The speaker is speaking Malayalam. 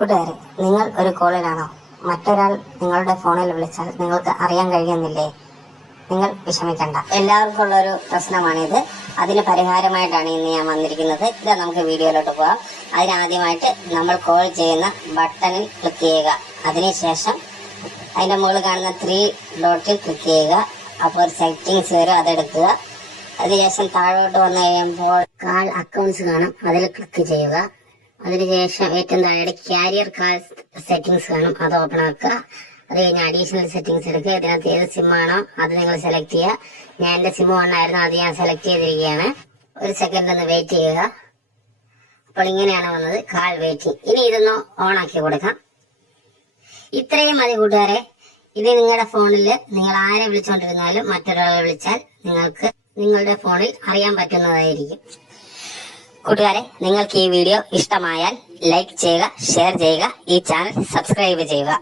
കൂട്ടുകാരെ, നിങ്ങൾ ഒരു കോളിലാണോ? മറ്റൊരാൾ നിങ്ങളുടെ ഫോണിൽ വിളിച്ചാൽ നിങ്ങൾക്ക് അറിയാൻ കഴിയുന്നില്ലേ? നിങ്ങൾ വിഷമിക്കണ്ട. എല്ലാവർക്കും ഉള്ളൊരു പ്രശ്നമാണിത്. അതിന് പരിഹാരമായിട്ടാണ് ഇന്ന് ഞാൻ വന്നിരിക്കുന്നത്. ഇതാ, നമുക്ക് വീഡിയോയിലോട്ട് പോകാം. അതിനാദ്യമായിട്ട് നമ്മൾ കോൾ ചെയ്യുന്ന ബട്ടണിൽ ക്ലിക്ക് ചെയ്യുക. അതിനുശേഷം അതിന്റെ മുകളിൽ കാണുന്ന 3 ഡോട്ടിൽ ക്ലിക്ക് ചെയ്യുക. അപ്പോൾ ഒരു സെറ്റിങ്സ് വരും, അതെടുക്കുക. അതിനുശേഷം താഴോട്ട് വന്നു കഴിയുമ്പോൾ കാൾ അക്കൗണ്ട്സ് കാണും, അതിൽ ക്ലിക്ക് ചെയ്യുക. അതിനുശേഷം ഏറ്റവും താഴെ ക്യാരിയർ കാൾ സെറ്റിംഗ്സ് കാണും, അത് ഓപ്പൺ ആക്കുക. അത് കഴിഞ്ഞ് അഡീഷണൽ സെറ്റിംഗ്സ് എടുക്കുക. ഇതിനകത്ത് ഏത് സിമ്മാണോ അത് നിങ്ങൾ സെലക്ട് ചെയ്യുക. ഞാൻ എന്റെ സിം 1 ആയിരുന്നു, അത് ഞാൻ സെലക്ട് ചെയ്തിരിക്കുകയാണ്. ഒരു സെക്കൻഡ് ഒന്ന് വെയിറ്റ് ചെയ്യുക. അപ്പോൾ ഇങ്ങനെയാണ് വന്നത്, കാൾ വെയിറ്റിംഗ്. ഇനി ഇതൊന്ന് ഓൺ ആക്കി കൊടുക്കാം. ഇത്രയും മതി കൂട്ടുകാരെ. ഇത് നിങ്ങളുടെ ഫോണിൽ നിങ്ങൾ ആരെ വിളിച്ചുകൊണ്ടിരുന്നാലും മറ്റൊരാളെ വിളിച്ചാൽ നിങ്ങൾക്ക് നിങ്ങളുടെ ഫോണിൽ അറിയാൻ പറ്റുന്നതായിരിക്കും. കൂട്ടുകാരെ, നിങ്ങൾക്ക് ഈ വീഡിയോ ഇഷ്ടമായാൽ ലൈക്ക് ചെയ്യുക, ഷെയർ ചെയ്യുക, ഈ ചാനൽ സബ്സ്ക്രൈബ് ചെയ്യുക.